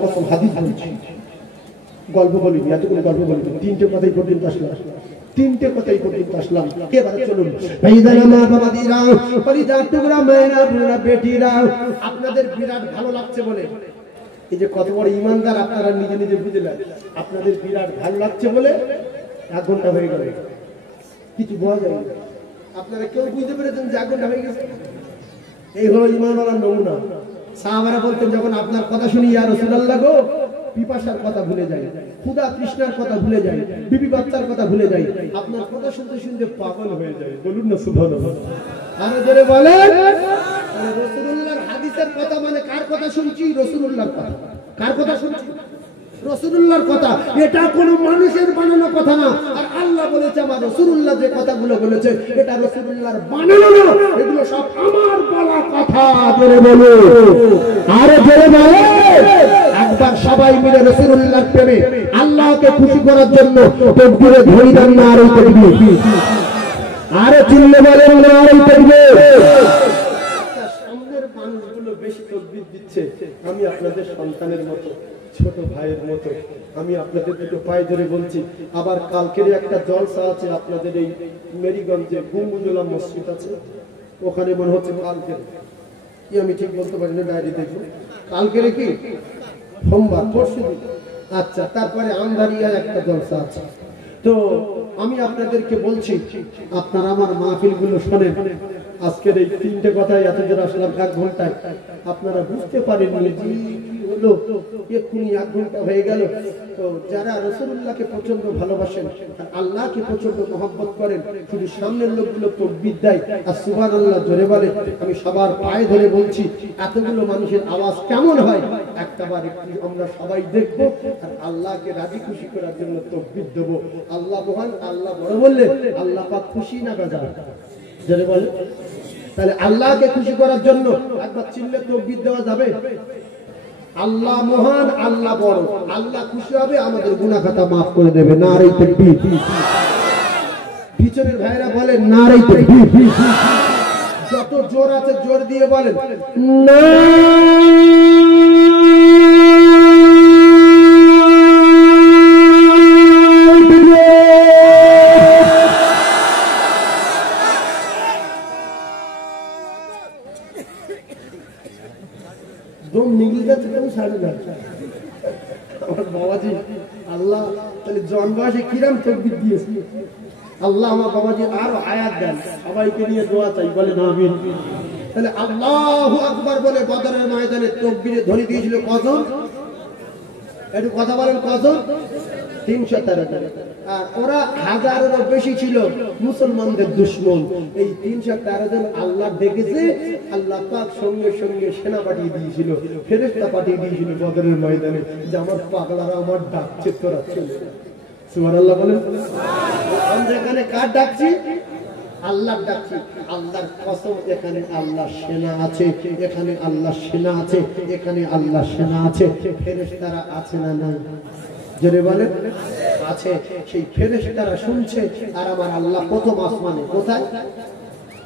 কসম হাদিস বলছি, গল্প বলিনি, এতগুলো গল্প বলিনি, তিনটে কথাই পর্যন্ত আসলাম, তিনটে কথাই পর্যন্ত আসলাম। এবারে চলুন মা বাবাদিরা, পরিজাত টুকরা মেয়েরা বোনেরা বেটিরা, আপনাদের বিরাট ভালো লাগছে বলে, এই যে কত বড় ইমানদার আপনারা নিজে নিজে বুঝলেন, আপনাদের বিরাট ভালো লাগছে বলে 1 ঘন্টা হয়ে গেল, কিছু বলা যায় না। আপনারা কেউ বুঝতে পেরেছেন যে 1 ঘন্টা হয়ে গেছে? এই হলো ইমানওয়ালার নমুনা। সাহাবারা বলতেন, যখন আপনার কথা শুনি ইয়া রাসূলুল্লাহ গো, পিপাসার কথা ভুলে যাই, ক্ষুধা তৃষ্ণার কথা ভুলে যাই, বিবি বাচ্চার কথা ভুলে যাই, আপনার কথা শুনতে শুনতে পাগল হয়ে যায়। বলুন না সুবহানাল্লাহ। আরো জোরে বলেন। রাসূলুল্লাহর হাদিসের কথা মানে কার কথা শুনছি? রাসূলুল্লাহর কথা। কার কথা শুনছি? রাসূলুল্লাহর কথা। এটা কোনো মানুষের বানানো কথা না। আর আল্লাহ বলেছে, আমার রাসূলুল্লাহ যে কথাগুলো বলেছে এটা রাসূলুল্লাহর বানানো না, এগুলো সব আমার বলা কথা। জোরে বলো, আরে জোরে বলো। একবার সবাই মিলে রাসূলুল্লাহর প্রেমে আল্লাহকে খুশি করার জন্য তাকবীরে ধ্বনি দেন না, আর তাকবীর, আরে চিল্লে বলেন না, আর তাকবীর। সামনের মানুষগুলো বেশি তাকবীর দিচ্ছে, আমি আপনাদের সন্তানের মতো, ছোট ভাইয়ের মতো, আমি আপনাদের দুটো পায়ে ধরে বলছি। আবার কালকের একটা জলসা আছে আপনাদের এই মেরিগঞ্জে, গুম্বুজুল্লাহ মসজিদ আছে, ওখানে মনে হচ্ছে কালকের, কি আমি ঠিক বলতে পারি না, ডায়েরি দেখবো কালকের কি সোমবার, পরশু দিন। আচ্ছা, তারপরে আমদারিয়ার একটা জলসা আছে। তো আমি আপনাদেরকে বলছি, আপনারা আমার মাহফিলগুলো শোনেন। আজকের এই তিনটে কথাই এত জোর আসলাম 1 ঘন্টায়, আপনারা বুঝতে পারেননি যে হলো এক্ষুনি 1 ঘন্টা হয়ে গেল। তো যারা রাসূলুল্লাহকে প্রচন্ড ভালোবাসেন আর আল্লাহকে প্রচন্ড মহব্বত করেন, শুধু সামনের লোকগুলো তাকবীর দেয় আর সুবহানাল্লাহ জোরে বলে, আমি সবার পায়ে ধরে বলছি, এতগুলো মানুষের আওয়াজ কেমন হয় একটাবার একটু আমরা সবাই দেখবো, আর আল্লাহকে রাজি খুশি করার জন্য তাকবীর দেবো। আল্লাহ মহান, আল্লাহ বড় বললে আল্লাহ পাক খুশি না বেজার? জোরে বলে। তাহলে আল্লাহকে খুশি করার জন্য একবার চিল্লে তাকবীর দেওয়া যাবে? আল্লাহ মহান, আল্লাহ বড়, আল্লাহ খুশি হবে, আমাদের গুনাহ খাতা maaf করে দেবে। নারে তাকবীর। পিছনের ভাইরা বলেন নারে তাকবীর। যত জোর আছে জোর দিয়ে বলেন দম নিগলে যাচ্ছে, কেন সাড়ে যাচ্ছে আমার বাবাজি। আল্লাহ তাহলে জন্মবাসে কিরাম তাকবীর দিয়েছে। আল্লাহ আমার বাবাজি আরো আয়াত দেন, সবাইকে নিয়ে দোয়া চাই, বলেন আমিন। তাহলে আল্লাহু আকবার বলে বদরের ময়দানে তাকবীরে ধ্বনি দিয়েছিল কজন? একটু কথা বলেন, কজন? 313। আর ওরা 1000-এরও বেশি ছিল মুসলমানদের দুশমন। এই 313 জন আল্লাহ দেখেছে, আল্লাহ পাক সঙ্গে সঙ্গে সেনা পাঠিয়ে দিয়েছিল, ফেরেশতা পাঠিয়ে দিয়েছিল বদরের ময়দানে, যে আমার পাগলারা আমার ডাকছে, তোরা চলে। সুবহানাল্লাহ বলেন। আমরা এখানে কার ডাকছি? আল্লাহর ডাকছি। আল্লাহর কসম, এখানে আল্লাহর সেনা আছে, এখানে আল্লাহর সেনা আছে, এখানে আল্লাহর সেনা আছে। ফেরেশতারা আছে না নাই? জোরে বলেন আছে। সেই ফেরেশতারা শুনছে, আর আমার আল্লাহ প্রথম আসমানে, কোথায়?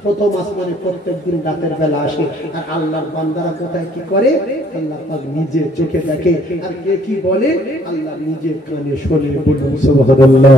প্রথম আসমানে প্রত্যেকদিন রাতের বেলা আসে। আর আল্লাহর বান্দারা কোথায় কি করে? আল্লাহ পাক নিজের চোখে দেখে, আর কে কি বলে আল্লাহ নিজের কানে শোনে। বলুন সুবহানাল্লাহ।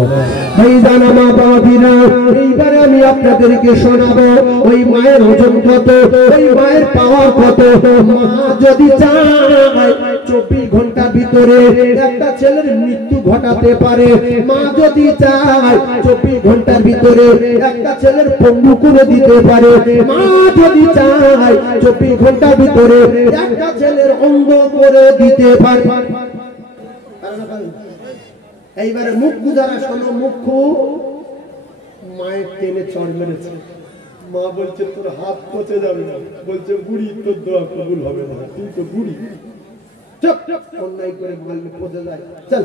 ভাইজান আমার বাবারা, এইবারে আমি আপনাদেরকে শোনাবো ওই মায়ের ওজন কত, ওই মায়ের পাওয়ার কত। মা যদি চায় 24 ঘন্টার ভিতরে একটা ছেলের মৃত্যু ঘটাতে পারে, মা যদি চায় 24 ঘন্টার ভিতরে একটা ছেলের পঙ্গু করে দিতে পারে, মা যদি চায় 24 ঘন্টার ভিতরে একটা ছেলের অঙ্গ করে দিতে পারে। এইবারে মুখ্য যারা শোনো, মুখ্য মায়ের টেনে চড় মেরেছে। মা বলছে তোর হাত পচে যাবে না, বলছে বুড়ি তোর দোয়া কবুল হবে না, তুই তো বুড়ি। অন্যায় করে বললে পচে যায়, চল।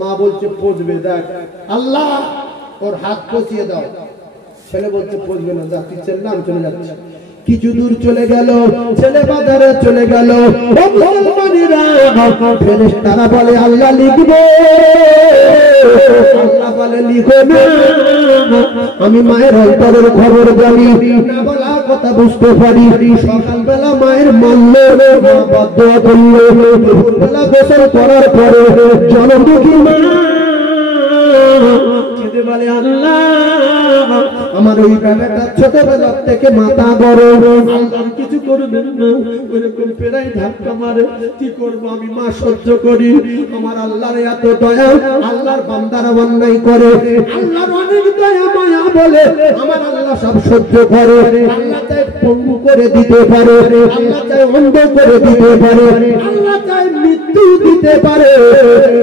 মা বলছে পচবে, দেখ আল্লাহ ওর হাত পচিয়ে দাও। ছেলে বলছে পচবে না, যা তুই চল না, আমি চলে যাচ্ছি। কিছু দূর চলে গেল, ছেলে বাজারে চলে গেল। ফেরেশতারা বলে আল্লাহ লিখবে, আল্লাহ বলে লিখো না, আমি মায়ের অন্তরের খবর জানি, না বলা কথা বুঝতে পারি। সকালবেলা মায়ের মানলো, মা বদদোয়া করলো, দুপুরবেলা গোসল করার পরে জনমুখী মা কেঁদে বলে আল্লাহ আমার ওই বেটাটা ছোটবেলা থেকে মাথা গরম, আল্লাহ কিছু করবেন না, ওইরকম পেরাই ধাক্কা মারে, কি করবো আমি মা সহ্য করি। আমার আল্লাহর এত দয়া, আল্লাহর বান্দারা অন্যায় করে, আল্লাহর অনেক দয়া মায়া বলে আমার আল্লাহ সব সহ্য করে। আল্লাহ চাই পঙ্গু করে দিতে পারে, আল্লাহ চাই অন্ধ করে দিতে পারে, আল্লাহ চাই মৃত্যু দিতে পারে।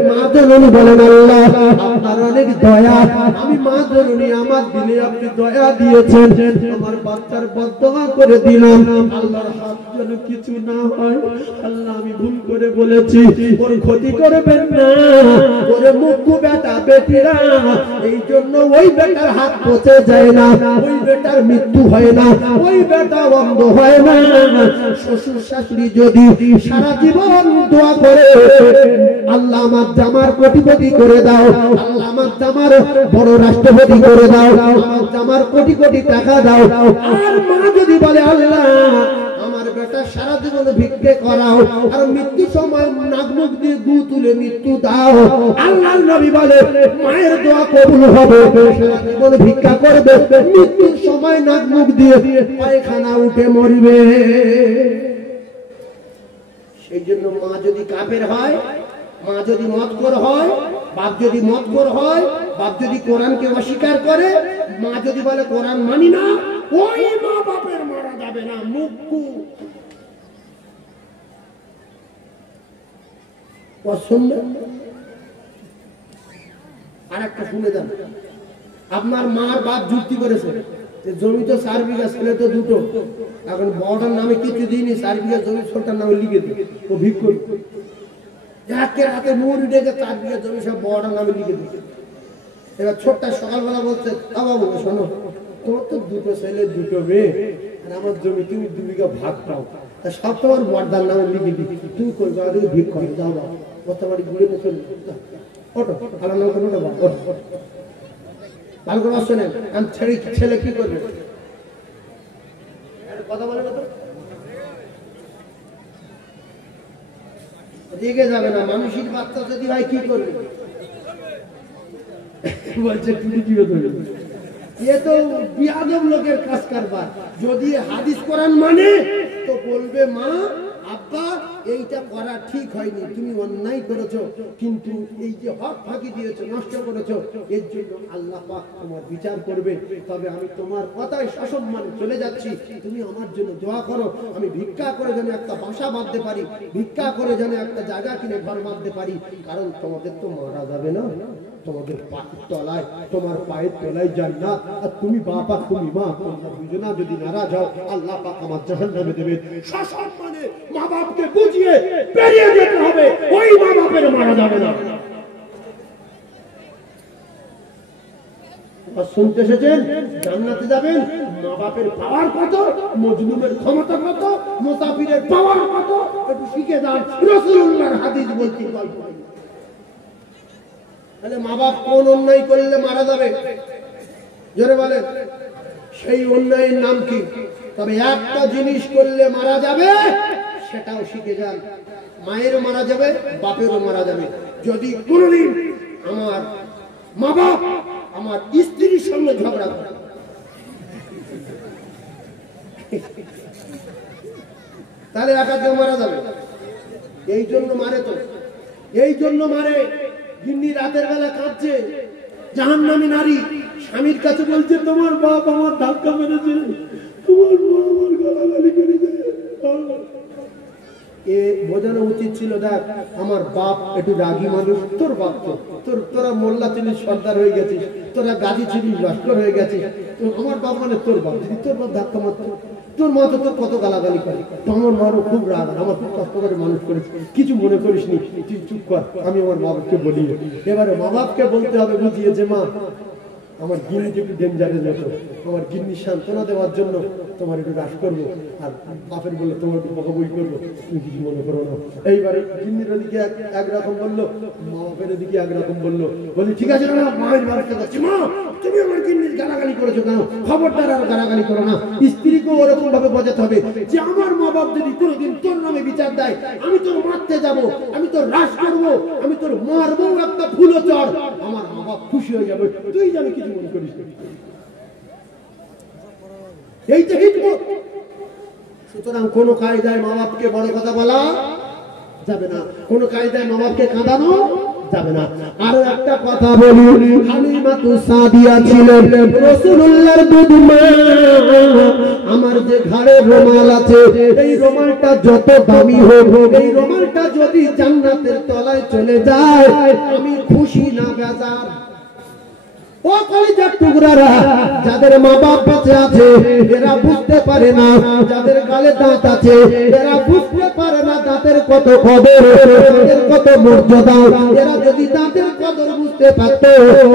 মা জননী বলেন আল্লাহ আপনার অনেক দয়া, আমি মা জননী আমার দিলে আপনি দয়া দিয়েছেন, আমার বাচ্চার বদদোয়া করে দিলাম, আল্লাহর হাত যেন কিছু না হয়। আল্লাহ আমি ভুল করে বলেছি, ওর ক্ষতি করবেন না, ওরে মুখ্য বেটা বেটিরা, এই জন্য ওই বেটার হাত পচে যায় না, ওই বেটার মৃত্যু হয় না, ওই বেটা অন্ধ হয় না। শ্বশুর শাশুড়ি যদি সারা জীবন দোয়া করে আল্লাহ আমার জামার কোটিপতি করে দাও, আল্লাহ আমার জামার বড় রাষ্ট্রপতি করে দাও, আমার জামার কোটি কোটি টাকা দাও, আর মা যদি বলে আল্লাহ আমার বেটা সারা জীবন ভিক্ষে করাও, আর মৃত্যু সময় নাক মুখ দিয়ে গু তুলে মৃত্যু দাও, আল্লাহর নবী বলে মায়ের দোয়া কবুল হবে, সারা জীবন ভিক্ষা করবে, মৃত্যুর সময় নাক মুখ দিয়ে পায়খানা উঠে মরবে। সেই জন্য মা যদি কাফের হয়, মা যদি মদখোর হয়, বাপ যদি মদখোর হয়, বাপ যদি কোরআনকে অস্বীকার করে, মা যদি বলে কোরআন মানি না, ওই মা বাপের মারা যাবে না, মুক্কু আর একটা শুনে যান। আপনার মার বাপ যুক্তি করেছে জমি তো 4 বিঘা, ছেলে তো 2টো, এখন বড়টার নামে কিছু দিইনি, 4 বিঘা জমি ছোটটার নামে লিখে দিই, ও ভিক্ষুক একে রাতে মুড়ি ডেকে 4 বিঘা জমি সব বড়টার নামে লিখে দিই। এবার ছোটটা সকালবেলা বলছে বাবু শোনো, তোমার তো 2টো ছেলে 2টো মেয়ে, আর আমার জমি তুমি 2 বিঘা ভাগ পাও, তা সব তোমার বড়দার নামে লিখে দিই, তুমি করবে আর ভিক করে যাও বাবা, কত বাড়ি ঘুরে তো চলে ওটো ভালো নাম করে ওটো বাবা ওটো ভালো করে আসছে না। আমি ছেলে কি করবে কথা বলে না, তো রেগে যাবে না, মানুষের বাচ্চা যদি হয় কি করবে বলছে তুমি কি করবে, এ তো বিয়াদব লোকের কাজ কারবার। যদি হাদিস কোরআন মানে তো বলবে মা আব্বা এইটা করা ঠিক হয়নি, তুমি অন্যায় করেছো, কিন্তু এই যে হক ফাঁকি দিয়েছো, নষ্ট করেছো, এর জন্য আল্লাহ পাক তোমার বিচার করবে। তবে আমি তোমার কথায় সসম্মানে চলে যাচ্ছি, তুমি আমার জন্য দোয়া করো, আমি ভিক্ষা করে যেন একটা বাসা বাঁধতে পারি, ভিক্ষা করে যেন একটা জায়গা কিনে ঘর বাঁধতে পারি, কারণ তোমাদের তো মারা যাবে না, তোমাদের পায়ের তলায়, তোমার পায়ের তলায় জান্নাত, আর তুমি বাবা তুমি মা, তোমরা দুজনা যদি নারাজ হও আল্লাহ পাক আমার জাহান্নামে দেবে। সসম্মানে মা বাপকে বুঝিয়ে বেরিয়ে যেতে হবে, ওই মা বাপের মারা যাবে না। শুনতে এসেছেন জান্নাতে যাবেন, মা বাপের পাওয়ার কত, মজলুমের ক্ষমতা কত, মুসাফিরের পাওয়ার কত, একটু শিখে যান। রাসূলুল্লাহর হাদিস বলতে গল্প, তাহলে মা বাপ কোন অন্যায় করলে মারা যাবে জোরে বলেন, সেই অন্যায়ের নাম কি? তবে একটা জিনিস করলে মারা যাবে সেটাও শিখে যান, মায়েরও মারা যাবে, বাপেরও মারা যাবে। যদি কোনদিন আমার মা বাপ আমার স্ত্রীর সঙ্গে ঝগড়া করে, তাহলে একাকে মারা যাবে। এই জন্য মারে, তো এই জন্য মারে। গিন্নি রাতের বেলা কাঁদছে, জাহান্নামী নারী স্বামীর কাছে বলছে তোমার বাপ আমার ধাক্কা মেরেছে, তোমার মা আমার গালাগালি করেছে। এ বোঝানো উচিত ছিল, দেখ আমার বাপ একটু রাগী মানুষ, তোর বাপ তো তোরা মোল্লা ছিলিস সর্দার হয়ে গেছিস, তোরা গাজী ছিলিস লস্কর হয়ে গেছিস, আমার বাপ মানে তোর বাপ, যদি তোর বাপ ধাক্কা মারত, তোর মা তো তোর কত গালাগালি করে, তোমার মারও খুব রাগ, আমার খুব কষ্ট করে মানুষ করেছে, কিছু মনে করিস নি, তুই চুপ কর, আমি আমার মা বাপকে বলি। এবারে মা বাপকে বলতে হবে বুঝিয়ে যে মা আমার গিন্নিকে একটু ডেঞ্জারের মতো, আমার গিন্নির সান্ত্বনা দেওয়ার জন্য তোমার একটু রাস করবো, আর বাপের বললো তোমার একটু বকাবই করবো, তুমি কিছু মনে করো না। এইবারে গিন্নির ওদিকে একরকম বললো, মা বাপের ওদিকে একরকম বললো। বলি ঠিক আছে না, মায়ের বাড়িতে যাচ্ছি। মা তুমি আমার গিন্নির গালাগালি করেছো কেন? খবরদার আর গালাগালি করো না। স্ত্রীকে ওরকম ভাবে বোঝাতে হবে যে আমার মা বাপ যদি কোনোদিন তোর নামে বিচার দেয়, আমি তোর মারতে যাবো, আমি তোর রাস করবো, আমি তোর মারবো একটা ফুলো চর, আমার মা বাপ খুশি হয়ে যাবে, তুই যেন কিছু মনে করিস। এইটা হিকমত। সুতরাং কোন কায়দায় মা বাপকে বড় কথা বলা যাবে না, কোন কায়দায় মা বাপকে কাঁদানো যাবে না। আরো একটা কথা বলি, হালিমাতু সাদিয়া ছিলেন রাসূলুল্লাহর দুধ মা। আমার যে ঘাড়ে রুমাল আছে, এই রুমালটা যত দামি হোক, এই রুমালটা যদি জান্নাতের তলায় চলে যায়, আমি খুশি না বেজার। ও কলিজার টুকরারা, যাদের মা বাপ বেঁচে আছে এরা বুঝতে পারে না, যাদের গালে দাঁত আছে এরা বুঝতে পারে না দাঁতের কত কদর, দাঁতের কত মর্যাদা। এরা যদি দাঁতের কদর বুঝতে পারতো,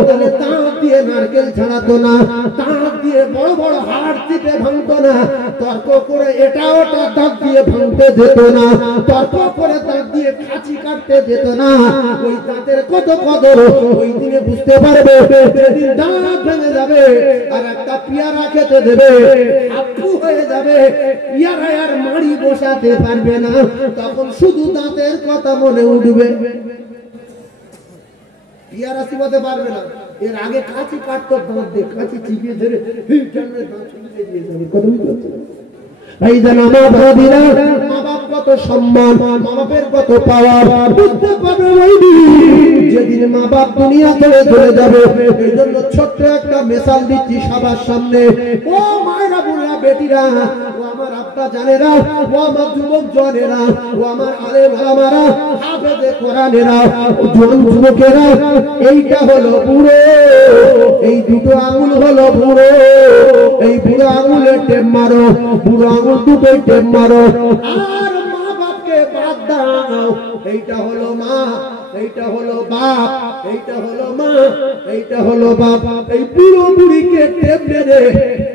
তাহলে দাঁত দিয়ে নারকেল ছাড়াতো না, দাঁত দিয়ে বড় বড় হাড় চিপে ভাঙতো না, তর্ক করে এটা ওটা দাঁত দিয়ে ভাঙতে যেত না, তর্ক করে দাঁত দিয়ে খাঁচি কাটতে যেত না। ওই দাঁতের কত কদর ওই দিনে বুঝতে পারবে, দাঁত ভেঙে যাবে আর একটা পেয়ারা খেতে দেবে, আপু হয়ে যাবে, পেয়ারায় আর মাড়ি বসাতে পারবে না, তখন শুধু দাঁতের কথা মনে উঠবে, পেয়ারা চিবাতে পারবে না। এর আগে কাঁচি কাটতো, দাঁত দিয়ে কাঁচি চিবিয়ে ধরে মা বাপ কত সম্মান, মা বাপের কত পাওয়ার বুঝতে পারবে ওই দিন যেদিন মা বাপ দুনিয়া ছেড়ে চলে যাবে। এই জন্য ছোট্ট একটা মেসাল দিচ্ছি সবার সামনে। ও মায়েরা, বোনেরা, বেটিরা, ও আমার আব্বা জানেরা, ও আমার যুবক জনেরা, ও আমার আলেম ওলামারা, হাফেজে কোরআনেরা, ও জোয়ান যুবকেরা, এইটা হলো বুড়ো, এই দুটো আঙুল হলো বুড়ো, এই বুড়ো আঙুলের টেপ মারো, বুড়ো আঙুল দুটোই টেপ মারো, আর মা বাপকে বাদ দাও। এইটা হলো মা, এইটা হলো বাপ, এইটা হলো মা, এইটা হলো বাপ। এই বুড়ো বুড়িকে টেপ মেরে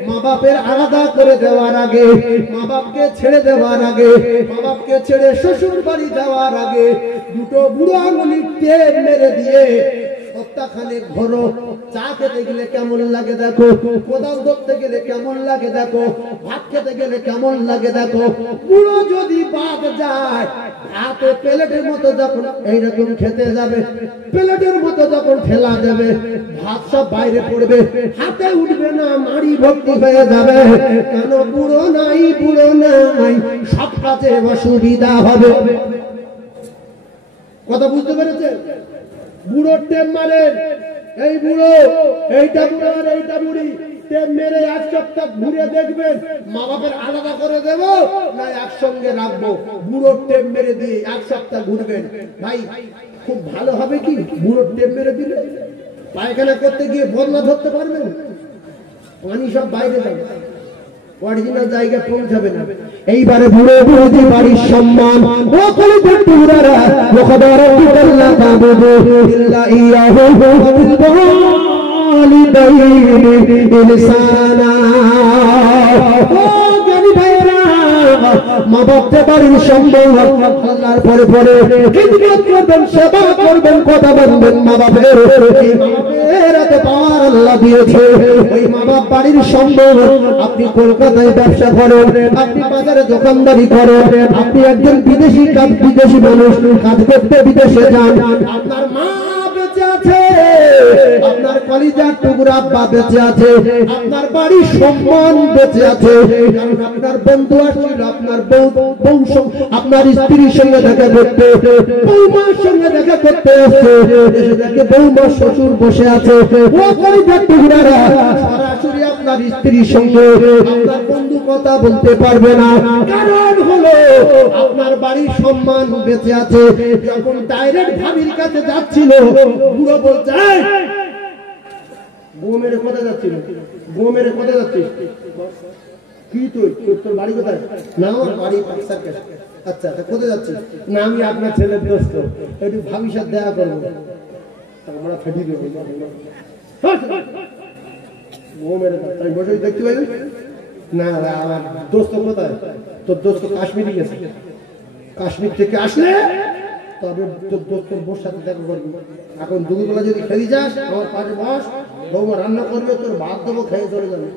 মা বাপের আলাদা করে দেওয়ার আগে, মা বাপকে ছেড়ে দেওয়ার আগে, মা বাপকে ছেড়ে শ্বশুর বাড়ি যাওয়ার আগে দুটো বুড়ো আঙুলি টেপ মেরে দিয়ে সপ্তাহখানে ঘোরো। চা খেতে গেলে কেমন লাগে দেখো, কোদাল ধরতে গেলে কেমন লাগে দেখো, ভাত খেতে গেলে কেমন লাগে দেখো। বুড়ো যদি বাদ যায়, হাতে প্লেটের মতো যখন এইরকম খেতে যাবে, প্লেটের মতো যখন ঠেলা দেবে, ভাত সব বাইরে পড়বে, হাতে উঠবে না, মাড়ি ভর্তি হয়ে যাবে। কেন? বুড়ো নাই, বুড়ো নাই, সব কাজে অসুবিধা হবে। কথা বুঝতে পেরেছে? বুড়ো টেপ মারেন, এই বুড়ো, এইটা বুড়ো আর এইটা বুড়ি, টেপ মেরে এক সপ্তাহ ঘুরে দেখবেন মা বাপের আলাদা করে দেব না একসঙ্গে রাখবো। বুড়ো টেপ মেরে দিয়ে এক সপ্তাহ ঘুরবেন, ভাই খুব ভালো হবে কি? বুড়ো টেপ মেরে দিলে পায়খানা করতে গিয়ে বদলা ধরতে পারবেন, পানি সব বাইরে যাবে, অরিজিনাল জায়গা পৌঁছাবে না। এইবারে বুড়ো বুড়ি বাড়ির সম্মান, ও কলিজার টুকরারা, ওয়াকাদারা বিল্লাহ তাবুদু ইল্লা ইয়াহু ওয়া বিল ওয়ালিদাইনি ইহসানা। ও জ্ঞানী ভাইরা, মা বাপকে বাড়ির সম্মান, আল্লাহর পরে পরে খিদমত করবেন, সেবা করবেন, কথা বলবেন মা বাপের। এই মা বাপের এত পাওয়ার আল্লাহ দিয়েছে, ওই মা বাপ বাড়ির সম্মান। আপনি কলকাতায় ব্যবসা করেন, আপনি বাজারে দোকানদারি করেন, আপনি একজন বিদেশি মানুষ কাজ করতে বিদেশে যান, আপনার মা বেঁচে আছে, আপনার কলিজার টুকরা আব্বা বেঁচে আছে, আপনার বাড়ির সম্মান বেঁচে আছে। কারণ আপনার বন্ধু আসছিল, আপনার বউ আপনার স্ত্রীর সঙ্গে দেখা করতে, বৌমার সঙ্গে দেখা করতে আসছে, এসে দেখে বৌমা শ্বশুর বসে আছে। ও কলিজার টুকরারা, সরাসরি আপনার স্ত্রীর সঙ্গে আপনার বন্ধু কথা বলতে পারবে না, কারণ হলো আপনার বাড়ির সম্মান বেঁচে আছে। যখন ডাইরেক্ট ভাবির কাছে যাচ্ছিল, বুড়ো বলছে, বউ মেরে কোথায় যাচ্ছিল, বউ মেরে কোথায় যাচ্ছিস, কি তুই, তোর বাড়ি কোথায়? না আমার বাড়ি পাকসার কাছে। আচ্ছা কোথায় যাচ্ছিস? না আমি আপনার ছেলের দোস্ত, একটু ভাবির সাথে দেখা করবো। আমরা ফেটি দেবো, ও মেরে আমি বসে দেখতে পাই না। আমার দোস্ত কোথায়? তোর দোস্ত কাশ্মীরে গেছে, কাশ্মীর থেকে আসলে তবে তোর দোস্তের বোর সাথে দেখা করবি। এখন দুপুরবেলা যদি খেয়ে যাস আমার পাশে বস, বৌমা রান্না করবে, তোর ভাত দেবো, খেয়ে চলে যাবে।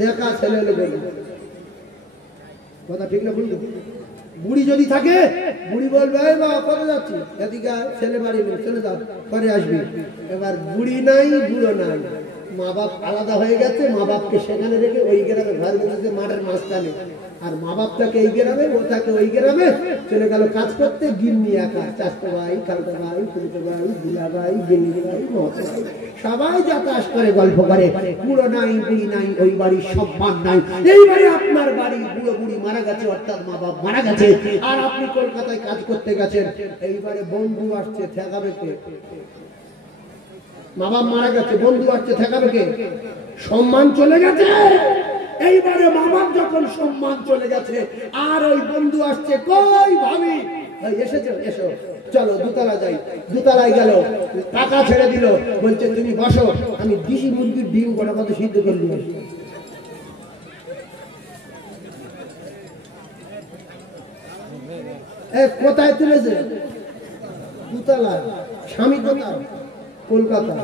দেখা ছেলে এলে করবি। কথা ঠিক না বললি? বুড়ি যদি থাকে বুড়ি বলবে এই বাবা কোথায় যাচ্ছি? এদিকে ছেলে বাড়ি নেই, চলে যাও, পরে আসবি। এবার বুড়ি নাই, বুড়ো নাই, মা বাপ আলাদা হয়ে গেছে। মা বাপকে সেখানে রেখে ওই গ্রামে ঘর বেঁধেছে মাঠের মাঝখানে, আর মা বাপটাকে এই গ্রামে, ও তাকে ওই গ্রামে চলে গেল কাজ করতে। গিন্নি একা, চাচতো ভাই, খালতো ভাই, খুড়তো ভাই, দিলা ভাই, গিন্নি ভাই, মহতো ভাই, সবাই যাতায়াত করে গল্প করে। বুড়ো নাই, বুড়ি নাই, ওই বাড়ির সম্মান নাই। এইবারে আপনার বাড়ি বুড়ো বুড়ি মারা গেছে, অর্থাৎ মা বাপ মারা গেছে, আর আপনি কলকাতায় কাজ করতে গেছেন। এইবারে বন্ধু আসছে, ঠেকাবে কে? মা বাপ মারা গেছে, বন্ধু আসছে, ঠেকাবে কে? সম্মান চলে গেছে। এইবারে মা বাপ যখন সম্মান চলে গেছে, আর ওই বন্ধু আসছে, কই ভাবি এসেছো, এসো, চলো দোতলা যাই। দোতলায় গেল, টাকা ছেড়ে দিল, বলছে তুমি বসো, আমি দেশি মুরগির ডিম গোটা কত সিদ্ধ করলি। কোথায় তুলেছে? দোতলা। স্বামী কোথায়? কলকাতা।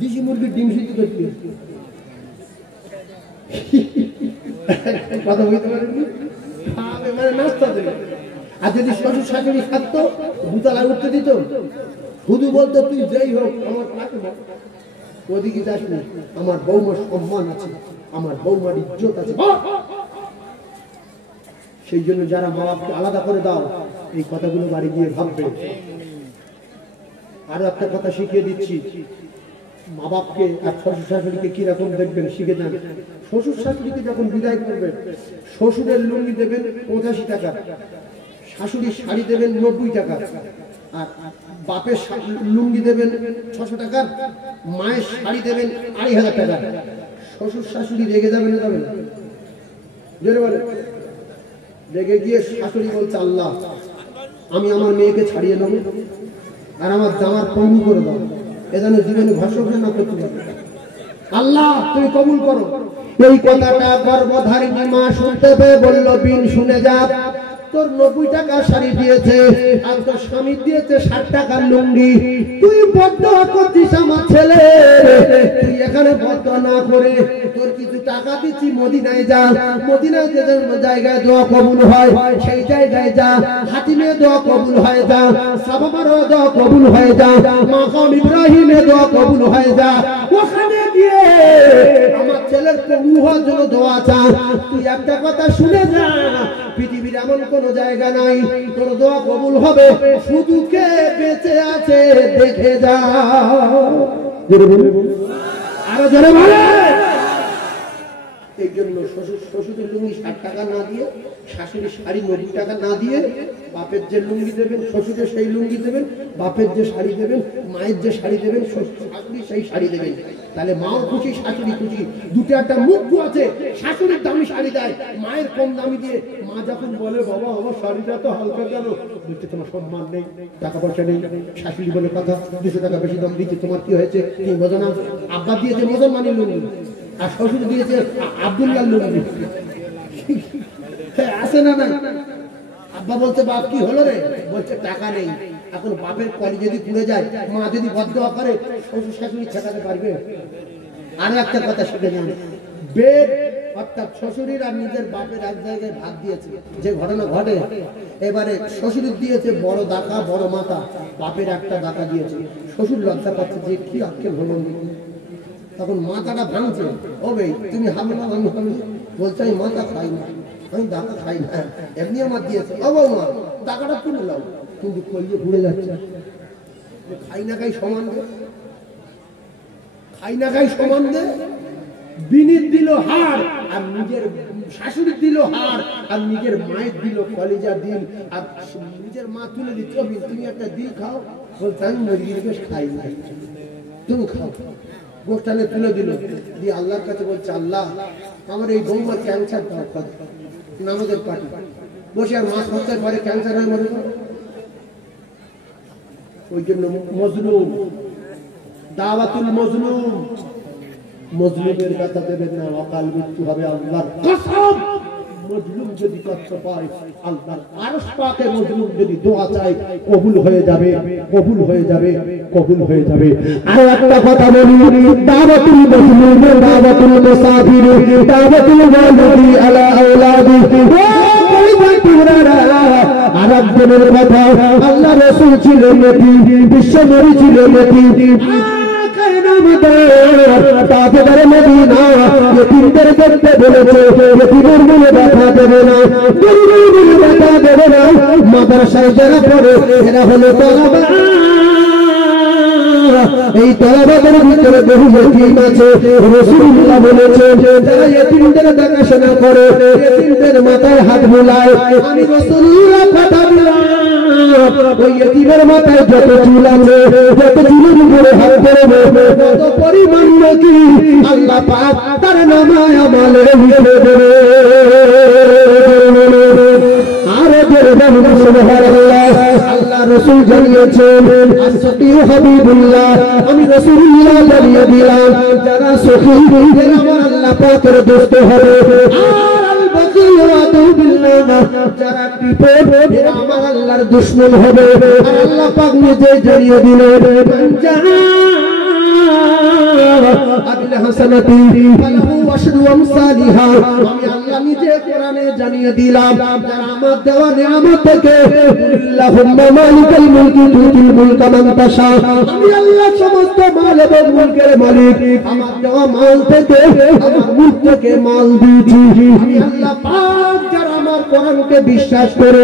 দেশি মুরগির ডিম সিদ্ধ করলি। কথা বলতে পারেননি, মানে নাস্তা দেবে। আর যদি শ্বশুর শাশুড়ি থাকতো, দোতলায় উঠতে দিত, শুধু বলতো তুই যেই হোক আমার পাশে বস, ওদিকে যাস না, আমার বৌমার সম্মান আছে, আমার বৌমার ইজ্জত আছে। সেই জন্য যারা মা বাপকে আলাদা করে দাও, এই কথাগুলো বাড়ি গিয়ে ভাববে। আরো একটা কথা শিখিয়ে দিচ্ছি, মা বাপকে আর শ্বশুর শাশুড়িকে কিরকম দেখবেন শিখে যান। শ্বশুর শাশুড়িকে যখন বিদায় করবেন, শ্বশুরের লুঙ্গি দেবেন 85 টাকা, শাশুড়ির শাড়ি দেবেন 90 টাকা, আর বাপের লুঙ্গি দেবেন 600 টাকা, মায়ের শাড়ি দেবেন 2500 টাকা। শ্বশুর শাশুড়ি রেগে যাবে না? যাবে না? জোরে বলে। রেগে গিয়ে শাশুড়ি বলছে, আল্লাহ আমি আমার মেয়েকে ছাড়িয়ে নেব, আর আমার জামার পঙ্গু করে দাও, এজন্য জীবনে ভাষণ না করতে পারবে। আল্লাহ তুমি কবুল করো। এই কথাটা গর্ভধারিণী মা শুনতে পেয়ে বলল, বিন শুনে যা, তোর 90 টাকা শাড়ি দিয়েছে, আর তোর স্বামী দিয়েছে 60 টাকার লুঙ্গি। তুই বদদোয়া করছিস আমার ছেলে, তুই এখানে বদদোয়া না করে তোর কিছু টাকা দিচ্ছি, মদিনায় যা, মদিনায় যে জায়গায় দোয়া কবুল হয় সেই জায়গায় যা, হাতিমে দোয়া কবুল হয়ে যা, সাবাবার দোয়া কবুল হয়ে যা, মাকাম ইব্রাহিমে দোয়া কবুল হয়ে যা, ওখানে গিয়ে আমার ছেলের কবুল হওয়ার জন্য দোয়া চা। তুই একটা কথা শুনে যা, পৃথিবীর এমন কোন জায়গা নাই তোর দোয়া কবুল হবে, শুধু কে বেঁচে আছে দেখে যা। আরো জোরে বলে। এই জন্য শ্বশুরের লুঙ্গি 60 টাকা না দিয়ে, শাশুড়ির শাড়ি 90 টাকা না দিয়ে, বাপের যে লুঙ্গি দেবেন শ্বশুরের সেই লুঙ্গি দেবেন, বাপের যে শাড়ি দেবেন, মায়ের যে শাড়ি দেবেন, শাশুড়ি সেই শাড়ি দেবেন। তাহলে মাও খুশি, শাশুড়ি খুশি। দুটো একটা মুখ আছে, শাশুড়ির দামি শাড়ি দেয়, মায়ের কম দামি দিয়ে। মা যখন বলে বাবা আমার শাড়িটা তো হালকা কেন, বলছে তোমার সম্মান নেই, টাকা পয়সা নেই। শাশুড়ি বলে কথা 200 টাকা বেশি দাম দিচ্ছে, তোমার কি হয়েছে, তুমি বোঝো না? আব্বা দিয়েছে মুসলমানের লুঙ্গি, আর শ্বশুর দিয়েছে আব্দুল্লাহ লুঙ্গি। আসে না না? আব্বা বলছে বাপ কি হলো রে? বলছে টাকা নেই। এখন বাপের কলি যদি পুড়ে যায়, মা যদি বদদোয়া করে, শ্বশুর শাশুড়ি ঠেকাতে পারবে? আরো একটা কথা শিখে যান, বেদ অর্থাৎ শ্বশুরের আর নিজের বাপের এক জায়গায় ভাগ দিয়েছে। যে ঘটনা ঘটে, এবারে শ্বশুরের দিয়েছে বড় দাকা, বড় মাথা, বাপের একটা দাকা দিয়েছে। শ্বশুর লজ্জা পাচ্ছে যে কি আজকে ভ্রমণ দিচ্ছে, তখন মাথাটা ভাঙছে। ও ভাই তুমি হামে না, আমি হামে, বলছে আমি মাথা খাই না, আমি দাকা খাই না, এমনি আমার দিয়েছে। ও বৌমা দাকাটা তুলে নাও, কিন্তু কলিয়ে ঘুরে যাচ্ছে। খাই না খাই সমান দে, খাই না খাই সমান দে। বিনির দিল হার, আর নিজের শাশুড়ির দিল হার, আর নিজের মায়ের দিল কলিজা দিল, আর নিজের মা তুলে দিচ্ছ তুমি একটা দিল খাও, বলছে আমি মুরগির বেশ খাই না, তুমি খাও। গোষ্ঠানে তুলে দিল, দিয়ে আল্লাহর কাছে বলছে আল্লাহ আমার এই বৌমা ক্যান্সার দাও, নামাজের পার্টি বসে আর মাস খরচার পরে ক্যান্সার হয়ে মরে গেল। ওই জন্য মজলুম, দাওয়াতুল মজলুম, মজলুমের ব্যথা দেবেন না, অকাল মৃত্যু হবে আল্লাহর কসম। মজলুম যদি কষ্ট পায়, আল্লাহর আরশ পাকে মজলুম যদি দোয়া চায়, কবুল হয়ে যাবে, কবুল হয়ে যাবে, কবুল হয়ে যাবে। আর একটা কথা বলি, দাওয়াতুল মজলুম, দাওয়াতুল মুসাফির, দাওয়াতুল ওয়ালিদি আলা আওলাদি। আরাবদের কথা, আল্লাহ রাসূল ছিলেন নবী, বিশ্ব নবী ছিলেন নবী। তাদের মদিনা ইতিমদের দেখতে বলেছে, ইতিমের মনে ব্যথা দেবে না, গরিবের মনে ব্যথা দেবে না। মাদ্রাসায় যারা পড়ে এরা হলো তালাবা। এই তালাবাদের ভিতরে বহু ইতিম আছে। রাসূলুল্লাহ বলেছে, যারা ইতিমদের দেখাশোনা করে, ইতিমদের মাথায় হাত বুলায়, আমি রাসূলুল্লাহ কথা দিলাম, ওই ইতিমের মাথায় যত চুল আছে, যত চুলের উপরে হাত দেবে, তত পরিমাণ নাকি আল্লাহ পাক তার নামায় আমলে লিখে দেবে। আরে সুবহানাল্লাহ, আল্লাহ রাসূল জানিয়েছেন, আসফিউ হাবিবুল্লাহ, আমি রাসূলুল্লাহ জানিয়ে দিলাম, যারা সখী আমার আল্লাহ পাকের দোস্ত হবে। যারা বিপদ আমার আল্লাহর দুশমন হবে। আর আল্লাহ পাক নিজে জানিয়ে দিলেন, আবিল হাসানাতি ফালাহু আশরু আমসালিহা। আমি আল্লাহ নিজে কোরআনে জানিয়ে দিলাম, যারা আমার দেওয়া নিয়ামত থেকে আল্লাহুম্মা মালিকাল মুলকি তুতিল মুলকা মান তাশা। আমি আল্লাহ সমস্ত মাল এবং মুলকের মালিক, আমার দেওয়া মাল থেকে, আমার মুলক থেকে মাল দিয়েছি। আমি আল্লাহ পাক যারা আমার কোরআনকে বিশ্বাস করে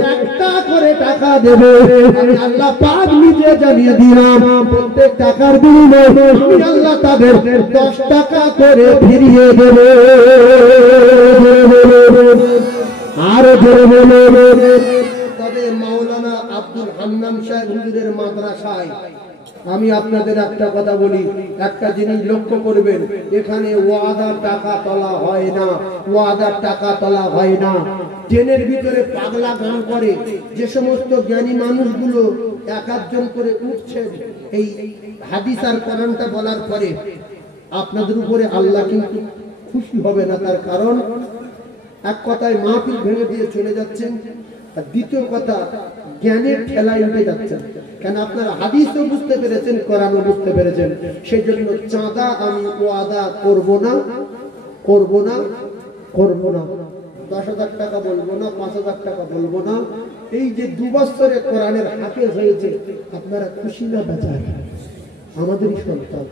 একটা করে টাকা দেবে, আমি আল্লাহ পাক নিজে জানিয়ে দিলাম, প্রত্যেক টাকার বিনিময়ে আমি আল্লাহ তাদের 10 টাকা করে ফিরিয়ে দেব। আর জোরে বলে, তবে মাওলানা আব্দুল হান্নান সাহেব হুজুরের মাদ্রাসায় আমি আপনাদের একটা কথা বলি, একটা জিনিস লক্ষ্য করবেন, এখানে ওয়াদার টাকা তোলা হয় না, ওয়াদার টাকা তোলা হয় না। ট্রেনের ভিতরে পাগলা গান করে যে সমস্ত জ্ঞানী মানুষগুলো এক একজন করে উঠছেন, এই হাদিস আর কোরআনটা বলার পরে আপনাদের উপরে আল্লাহ কিন্তু খুশি হবে না। তার কারণ এক কথায় মাহফিল ভেঙে দিয়ে চলে যাচ্ছেন, আর দ্বিতীয় কথা জ্ঞানের ঠেলায় উঠে যাচ্ছেন। কেন আপনারা হাদিসও বুঝতে পেরেছেন, কোরআনও বুঝতে পেরেছেন, সেই জন্য চাঁদা আমি ওয়াদা করব না, করব না, করব না। 10,000 টাকা বলবো না, 5,000 টাকা বলবো না। এই যে 2 বছরে কোরআনের হাফেজ হয়েছে, আপনারা খুশি না বেজার? আমাদেরই সন্তান,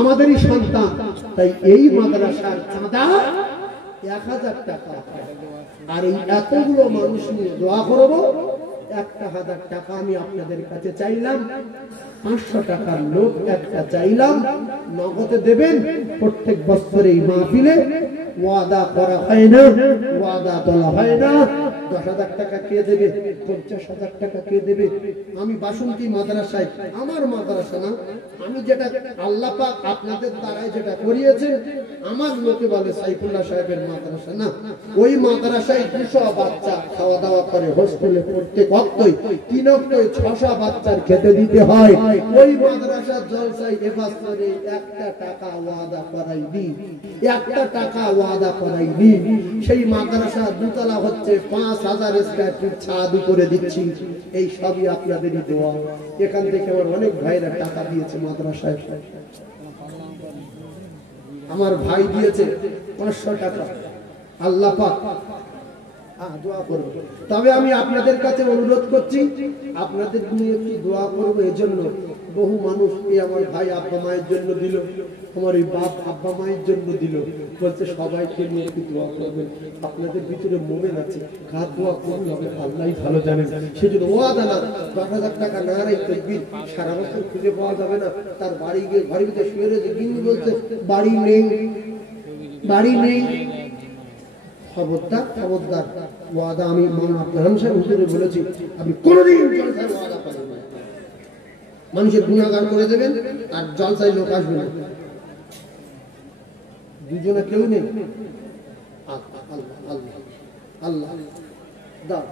আমাদেরই সন্তান। তাই এই মাদ্রাসার চাঁদা 1,000 টাকা। আর এই এতগুলো মানুষ নিয়ে দোয়া করবো, 1,000 টাকা আমি আপনাদের কাছে চাইলাম, 500 টাকার লোক একটা চাইলাম, নগদে দেবেন। প্রত্যেক বছরে এই মাহফিলে ওয়াদা করা হয় না, ওয়াদা তোলা হয় না। 10,000 টাকা কে দেবে? 50,000 টাকা কে দেবে? আমি বাসন্তী মাদ্রাসায়, আমার মাদ্রাসা না, আমি যেটা আল্লাহ পাক আপনাদের দ্বারাই যেটা করিয়েছেন, আমার লোকে বলে সাইফুল্লাহ সাহেবের মাদ্রাসা না, ওই মাদ্রাসায় 200 বাচ্চা খাওয়া দাওয়া করে হোস্টেলে, প্রত্যেক অক্তই 3 অক্তই 600 বাচ্চার খেতে দিতে হয়। ওই মাদ্রাসার জলসায় এবছরে 1 টাকা ওয়াদা করাইনি, 1 টাকা ওয়াদা করাইনি। সেই মাদ্রাসা দুতলা হচ্ছে, 5,000 স্কয়ার ফিট ছাদ করে দিচ্ছি। এই সবই আপনাদেরই দোয়া। এখান থেকে আমার অনেক ভাইরা টাকা দিয়েছে মাদ্রাসায়, আমার ভাই দিয়েছে 500 টাকা। আল্লাহ পাক দোয়া করব। তবে আমি আপনাদের কাছে অনুরোধ করছি, আপনাদের নিয়ে একটু দোয়া করবো। এজন্য বহু মানুষ, এই আমার ভাই আব্বা মায়ের জন্য দিল, আমার এই বাপ আব্বা মায়ের জন্য দিল, বলছে সবাইকে নিয়ে একটু দোয়া করবেন। আপনাদের ভিতরে মোমেন আছে, কার দোয়া কবুল হবে আল্লাহই ভালো জানেন। সেজন্য ওয়াদা না, 10,000 টাকা না রাই তাকবীর সারা বছর খুঁজে পাওয়া যাবে না। তার বাড়ি গিয়ে ঘরের ভিতরে শুয়ে রয়েছে, গিন্নি বলছে বাড়ি নেই, বাড়ি নেই। খবরদার, খবরদার, ওয়াদা আমি মাওলানা আব্দুল হান্নান সাহেব হুজুরে বলেছি, আপনি কোনোদিন জলসায় ওয়াদা করেন না। মানুষের গুনাহগার করে দেবেন আর জলসায় লোক আসবে না, দুজনে কেউ নেই। আল্লাহ আল্লাহ আল্লাহ দাও।